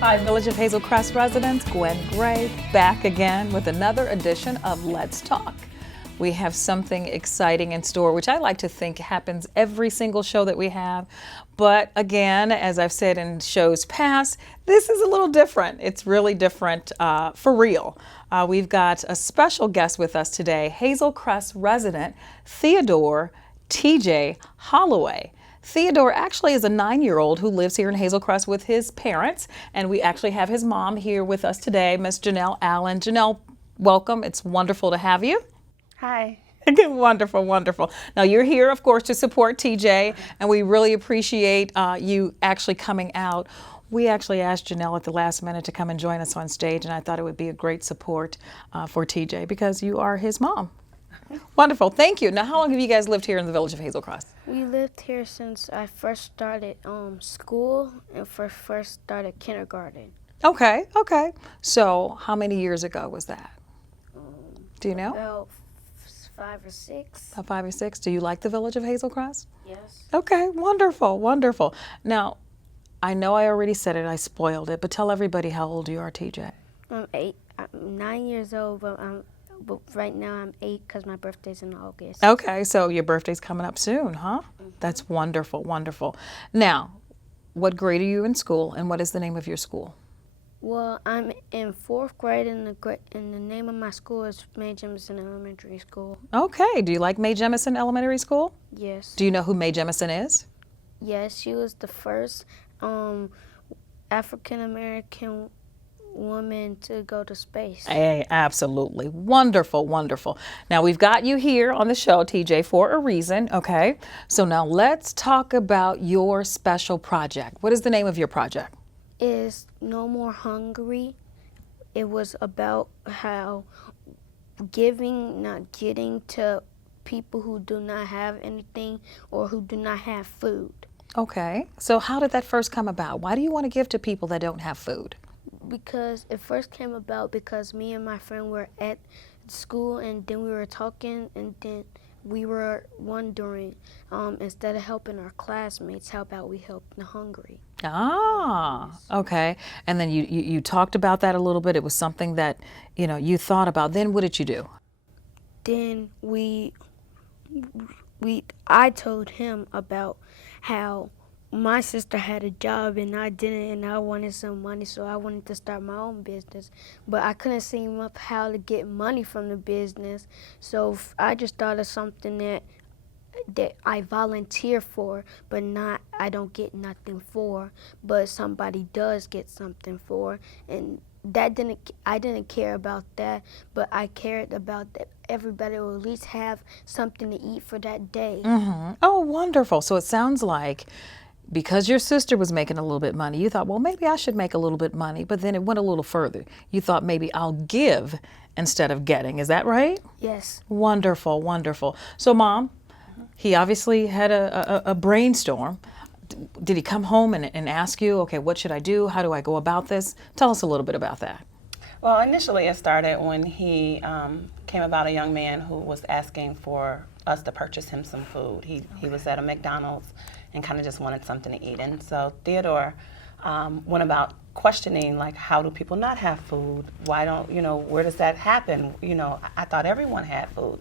Hi, Village of Hazel Crest residents, Gwen Gray back again with another edition of Let's Talk. We have something exciting in store, which I like to think happens every single show that we have. But again, as I've said in shows past, this is a little different. It's really different for real. We've got a special guest with us today, Hazel Crest resident Theodore TJ Holloway. Theodore actually is a 9-year-old who lives here in Hazel Crest with his parents, and we actually have his mom here with us today, Miss Janelle Allen. Janelle, welcome. It's wonderful to have you. Hi. Wonderful, wonderful. Now you're here, of course, to support TJ, and we really appreciate you actually coming out. We actually asked Janelle at the last minute to come and join us on stage, and I thought it would be a great support for TJ because you are his mom. Wonderful, thank you. Now, how long have you guys lived here in the Village of Hazel Crest? We lived here since I first started school and first started kindergarten. Okay, okay. So how many years ago was that? Do you know? About 5 or 6. About 5 or 6. Do you like the Village of Hazel Crest? Yes. Okay, wonderful, wonderful. Now, I know I already said it, I spoiled it, but tell everybody how old you are, TJ. I'm 8. I'm 9 years old, but right now I'm 8 because my birthday's in August. Okay, so your birthday's coming up soon, huh? Mm-hmm. That's wonderful, wonderful. Now, what grade are you in school, and what is the name of your school? Well, I'm in 4th grade, and the name of my school is Mae Jemison Elementary School. Okay, do you like Mae Jemison Elementary School? Yes. Do you know who Mae Jemison is? Yes, she was the first African American woman to go to space. Hey, absolutely. Wonderful, wonderful. Now, we've got you here on the show, TJ, for a reason, okay? So now let's talk about your special project. What is the name of your project? Is No More Hungry. It was about how giving, not getting to people who do not have anything or who do not have food. Okay, so how did that first come about? Why do you want to give to people that don't have food? Because it first came about because me and my friend were at school, and then we were talking, and then we were wondering, instead of helping our classmates, how about we help the hungry? Ah, okay. And then you talked about that a little bit. It was something that, you thought about. Then what did you do? Then I told him about how my sister had a job and I didn't, and I wanted some money, so I wanted to start my own business. But I couldn't seem up how to get money from the business, so I just thought of something that I volunteer for, but I don't get nothing for, but somebody does get something for, and I didn't care about that, but I cared about that everybody will at least have something to eat for that day. Mm-hmm. Oh, wonderful. So it sounds like because your sister was making a little bit money, you thought, well, maybe I should make a little bit money, but then it went a little further. You thought maybe I'll give instead of getting. Is that right? Yes. Wonderful, wonderful. So, Mom, he obviously had a brainstorm. Did he come home and ask you, okay, what should I do? How do I go about this? Tell us a little bit about that. Well, initially it started when he came about a young man who was asking for us to purchase him some food. He was at a McDonald's and kind of just wanted something to eat. And so Theodore went about questioning, like, how do people not have food? Why don't, where does that happen? I thought everyone had food.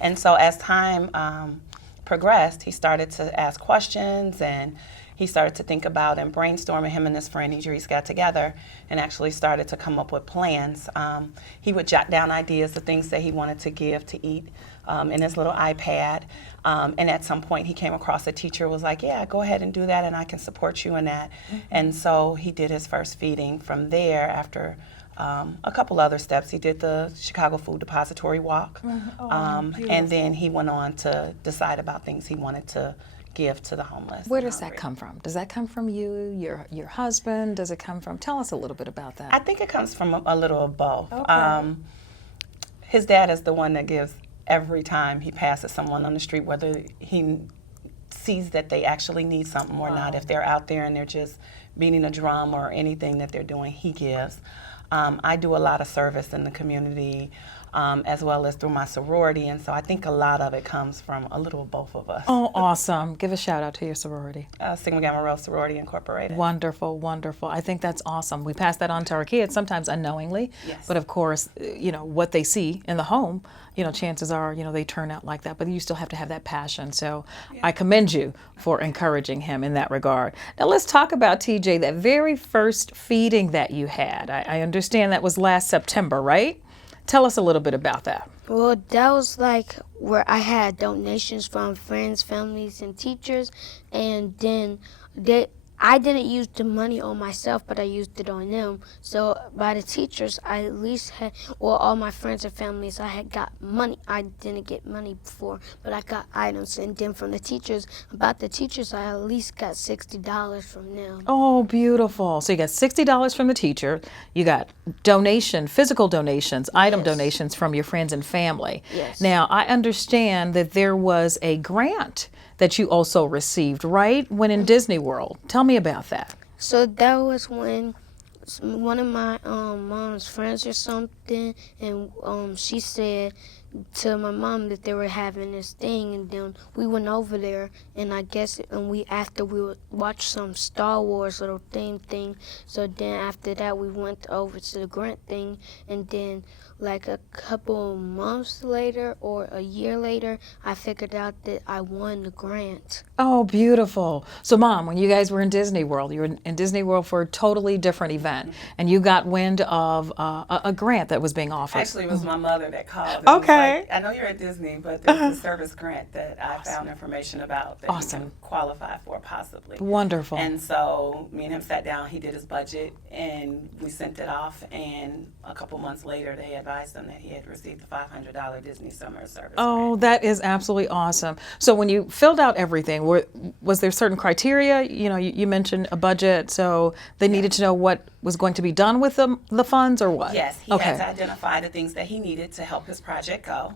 And so as time progressed, he started to ask questions, and he started to think about and brainstorm, and him and his friend Idris got together and actually started to come up with plans. He would jot down ideas of things that he wanted to give to eat in his little iPad. And at some point he came across a teacher who was like, yeah, go ahead and do that and I can support you in that. Mm-hmm. And so he did his first feeding. From there, after a couple other steps, he did the Chicago Food Depository walk. Mm-hmm. Oh, and then he went on to decide about things he wanted to give to the homeless. Where does that come from? Does that come from you, your husband? Does it come from, tell us a little bit about that. I think it comes from a little of both. Okay. His dad is the one that gives every time he passes someone on the street, whether he sees that they actually need something or not. If they're out there and they're just beating a drum or anything that they're doing, he gives. I do a lot of service in the community. as well as through my sorority. And so I think a lot of it comes from a little of both of us. Oh, awesome. Give a shout out to your sorority. Sigma Gamma Rho Sorority Incorporated. Wonderful, wonderful. I think that's awesome. We pass that on to our kids, sometimes unknowingly. Yes. But of course, what they see in the home, chances are, they turn out like that. But you still have to have that passion. So I commend you for encouraging him in that regard. Now let's talk about, TJ, that very first feeding that you had. I understand that was last September, right? Tell us a little bit about that. Well, that was like where I had donations from friends, families, and teachers, and then I didn't use the money on myself, but I used it on them. So by the teachers, I at least had, all my friends and families, I had got money. I didn't get money before, but I got items. And then from the teachers, I at least got $60 from them. Oh, beautiful. So you got $60 from the teacher. You got physical donations, item donations from your friends and family. Yes. Now, I understand that there was a grant that you also received, right? When in Disney World. Tell me about that. So that was when one of my mom's friends or something, and she said to my mom that they were having this thing, and then we went over there, and I guess after we watched some Star Wars little thing, so then after that we went over to the grant thing, and then like a couple months later or a year later, I figured out that I won the grant. Oh, beautiful. So, Mom, when you guys were in Disney World, you were in Disney World for a totally different event, and you got wind of a grant that was being offered. Actually, it was my mother that called. And Okay. was like, I know you're at Disney, but there's a service grant that I found information about that you can qualify for possibly. Wonderful. And so me and him sat down, he did his budget, and we sent it off, and a couple months later, they advised him that he had received the $500 Disney Summer Service Oh, grant. that is absolutely awesome. So when you filled out everything, was there certain criteria? You mentioned a budget, so they needed to know what was going to be done with the funds or what? Yes, he had to identify the things that he needed to help his project go.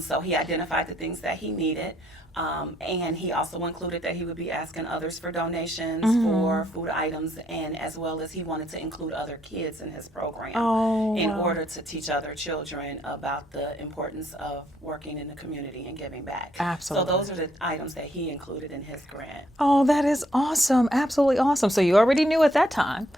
So he identified the things that he needed. And he also included that he would be asking others for donations for food items, and as well as he wanted to include other kids in his program in order to teach other children about the importance of working in the community and giving back. Absolutely. So those are the items that he included in his grant. Oh, that is awesome. Absolutely awesome. So you already knew at that time,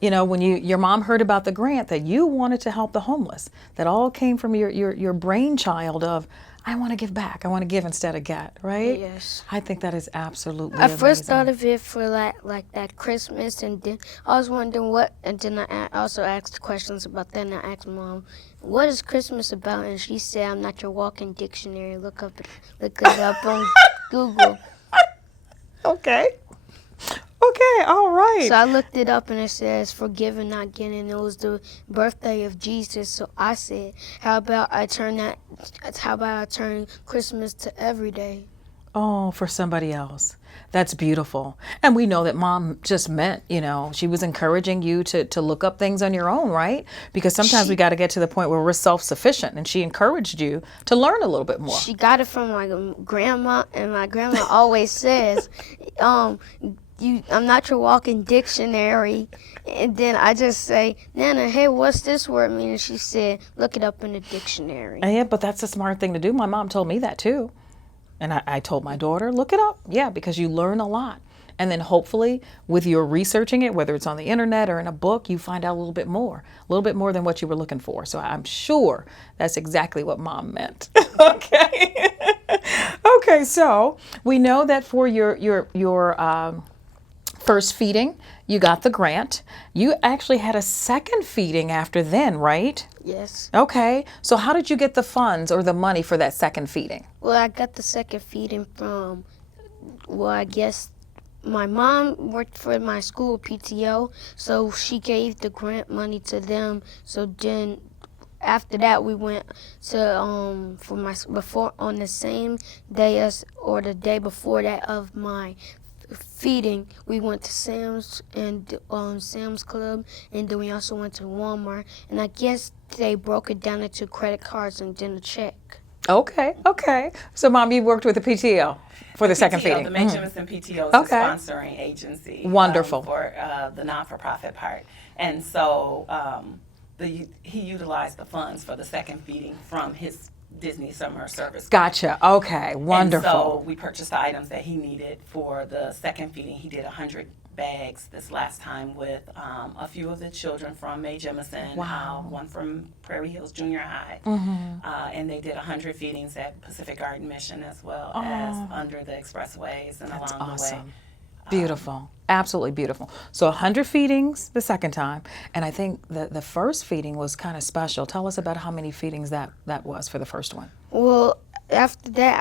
when your mom heard about the grant, that you wanted to help the homeless. That all came from your brainchild of, I want to give back. I want to give instead of get, right? Yes. I think that is absolutely I amazing. first thought of it for like that Christmas, and then I was wondering and then I also asked questions about that, and I asked Mom, what is Christmas about? And she said, I'm not your walking dictionary. Look it up on Google. Okay. Okay, all right. So I looked it up, and it says forgiving, not getting. It was the birthday of Jesus. So I said, how about I turn Christmas to every day? Oh, for somebody else. That's beautiful. And we know that Mom just meant, she was encouraging you to look up things on your own, right? Because sometimes we got to get to the point where we're self-sufficient, and she encouraged you to learn a little bit more. She got it from my grandma, and my grandma always says, I'm not your walking dictionary. And then I just say, Nana, hey, what's this word mean? And she said, look it up in the dictionary. Yeah, but that's a smart thing to do. My mom told me that too. And I told my daughter, look it up. Yeah, because you learn a lot. And then hopefully with your researching it, whether it's on the internet or in a book, you find out a little bit more than what you were looking for. So I'm sure that's exactly what Mom meant. Okay. Okay, so we know that for your first feeding, you got the grant. You actually had a second feeding after then, right? Yes. Okay. So how did you get the funds or the money for that second feeding? Well, I got the second feeding from, I guess my mom worked for my school PTO, so she gave the grant money to them. So then after that, we went to on the same day or the day before that of my feeding, we went to Sam's Club, and then we also went to Walmart, and I guess they broke it down into credit cards and then a check. Okay. So, Mom, you worked with the PTO for the second feeding. The May Jemison PTO is a sponsoring agency. Wonderful. For the not-for-profit part. And so he utilized the funds for the second feeding from his Disney summer service. Gotcha. Okay. Wonderful. And so we purchased the items that he needed for the second feeding. He did 100 bags this last time with a few of the children from Mae Jemison, Wow. one from Prairie Hills Junior High, and they did 100 feedings at Pacific Garden Mission as well as under the expressways and That's along the way. awesome. Beautiful. Absolutely beautiful. So 100 feedings the second time, and I think the first feeding was kind of special. Tell us about how many feedings that was for the first one. Well, after that,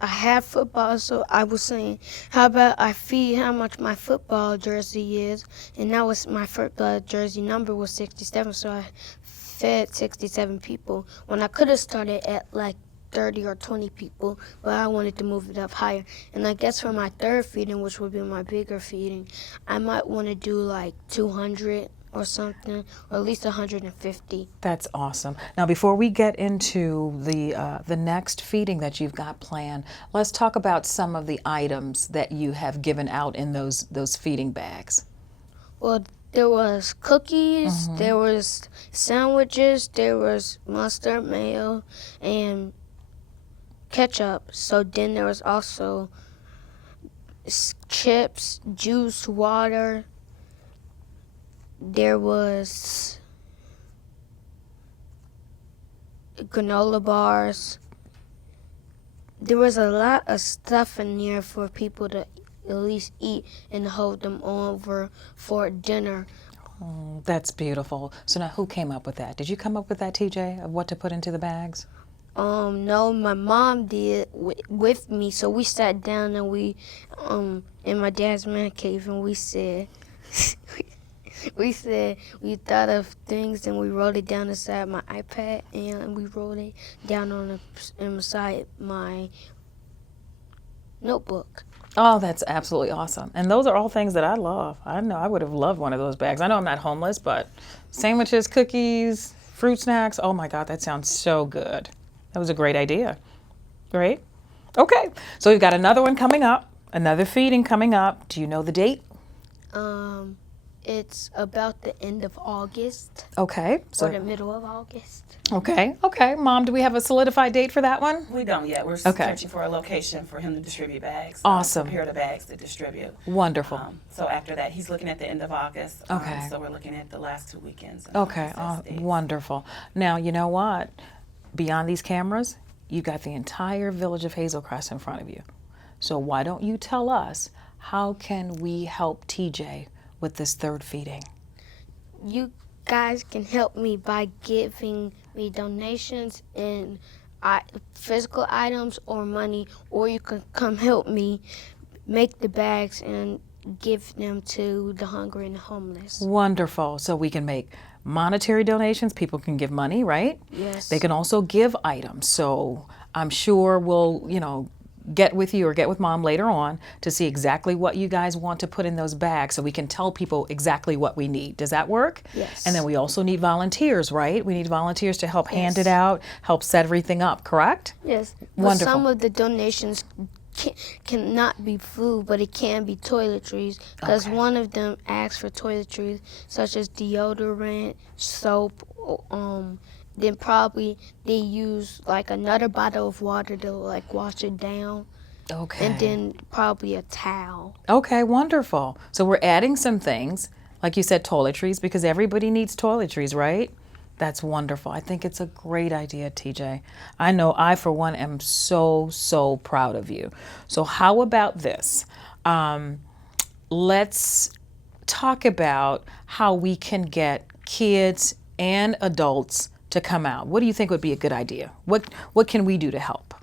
I had football, so I was saying, how about I feed how much my football jersey is, and that was my football jersey number was 67, so I fed 67 people when I could have started at like 30 or 20 people, but I wanted to move it up higher. And I guess for my third feeding, which would be my bigger feeding, I might want to do like 200 or something, or at least 150. That's awesome. Now, before we get into the next feeding that you've got planned, let's talk about some of the items that you have given out in those feeding bags. Well, there was cookies, there was sandwiches, there was mustard, mayo, and ketchup. So then there was also chips, juice, water. There was granola bars. There was a lot of stuff in there for people to at least eat and hold them over for dinner. Oh, that's beautiful. So now who came up with that? Did you come up with that, TJ, of what to put into the bags? No, my mom did with me. So we sat down and we, in my dad's man cave, and we said, we thought of things and we wrote it down inside my iPad, and we wrote it down inside my notebook. Oh, that's absolutely awesome. And those are all things that I love. I know I would have loved one of those bags. I know I'm not homeless, but sandwiches, cookies, fruit snacks, oh my God, that sounds so good. That was a great idea. Great. Okay, so we've got another one coming up, another feeding coming up. Do you know the date? It's about the end of August. Okay. Or the middle of August. Okay. Mom, do we have a solidified date for that one? We don't yet. We're searching for a location for him to distribute bags. Awesome. Prepare the bags to distribute. Wonderful. So after that, he's looking at the end of August. Okay. So we're looking at the last 2 weekends. Okay. Wonderful. Now, you know what? Beyond these cameras, you've got the entire village of Hazel Crest in front of you. So why don't you tell us, how can we help TJ with this third feeding? You guys can help me by giving me donations in physical items or money, or you can come help me make the bags and give them to the hungry and the homeless. Wonderful. So we can make monetary donations. People can give money, right? Yes. They can also give items. So I'm sure we'll, get with you or get with Mom later on to see exactly what you guys want to put in those bags so we can tell people exactly what we need. Does that work? Yes. And then we also need volunteers, right? We need volunteers to help hand it out, help set everything up, correct? Yes. Wonderful. But some of the donations cannot be food, but it can be toiletries, because one of them asked for toiletries such as deodorant, soap, then probably they use like another bottle of water to like wash it down. Okay. And then probably a towel. Okay, wonderful. So we're adding some things, like you said, toiletries, because everybody needs toiletries, right? That's wonderful. I think it's a great idea, TJ. I know I, for one, am so proud of you. So how about this? Let's talk about how we can get kids and adults to come out. What do you think would be a good idea? What can we do to help?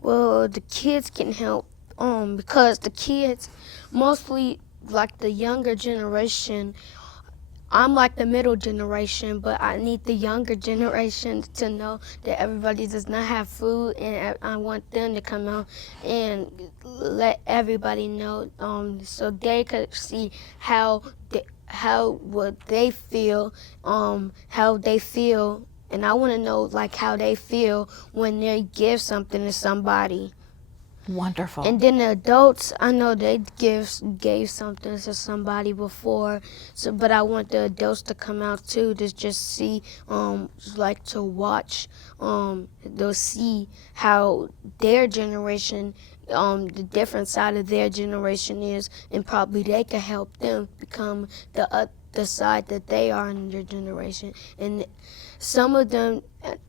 Well, the kids can help because the kids, mostly like the younger generation, I'm like the middle generation, but I need the younger generation to know that everybody does not have food, and I want them to come out and let everybody know so they could see how would they feel, how they feel, and I want to know like how they feel when they give something to somebody. Wonderful. And then the adults, I know they gave something to somebody before, so but I want the adults to come out too to just see, like to watch, they'll see how their generation, the different side of their generation is, and probably they can help them become the side that they are in their generation. And some of them,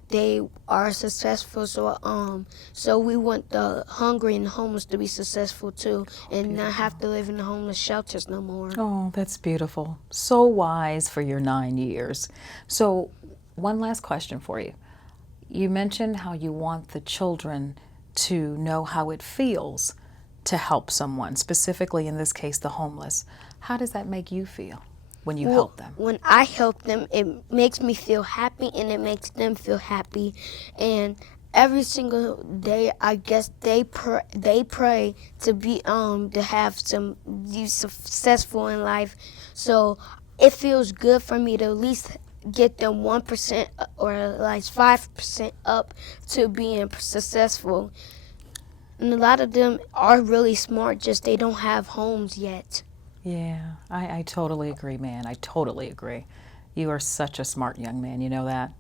they are successful, so we want the hungry and homeless to be successful too, and not have to live in the homeless shelters no more. Oh, that's beautiful. So wise for your 9 years. So one last question for you. You mentioned how you want the children to know how it feels to help someone, specifically in this case, the homeless. How does that make you feel when you help them? When I help them, it makes me feel happy, and it makes them feel happy. And every single day, I guess they pray to be successful in life. So it feels good for me to at least get them 1% or like 5% up to being successful. And a lot of them are really smart, just they don't have homes yet. Yeah, I totally agree, man. I totally agree. You are such a smart young man. You know that?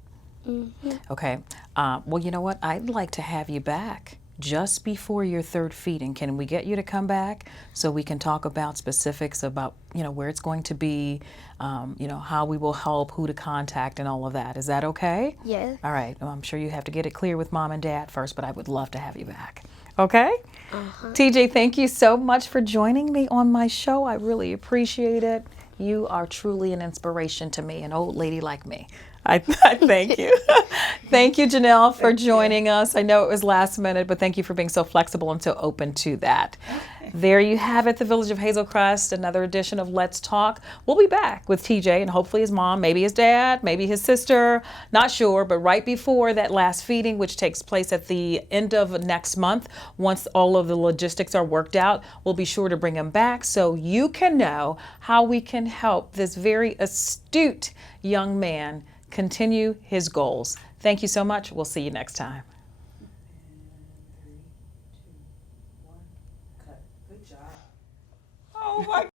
Mm-hmm. Okay. Well, you know what? I'd like to have you back just before your third feeding. Can we get you to come back so we can talk about specifics about, where it's going to be, how we will help, who to contact, and all of that. Is that okay? Yes. All right. Well, I'm sure you have to get it clear with Mom and Dad first, but I would love to have you back. Okay? TJ, thank you so much for joining me on my show. I really appreciate it. You are truly an inspiration to me, an old lady like me. I thank you. Thank you, Janelle, for joining us. I know it was last minute, but thank you for being so flexible and so open to that. There you have it, the Village of Hazel, Crest, another edition of Let's Talk. We'll be back with TJ and hopefully his mom, maybe his dad, maybe his sister, not sure, but right before that last feeding, which takes place at the end of next month, once all of the logistics are worked out, we'll be sure to bring him back so you can know how we can help this very astute young man continue his goals. Thank you so much. We'll see you next time. Good job. Oh my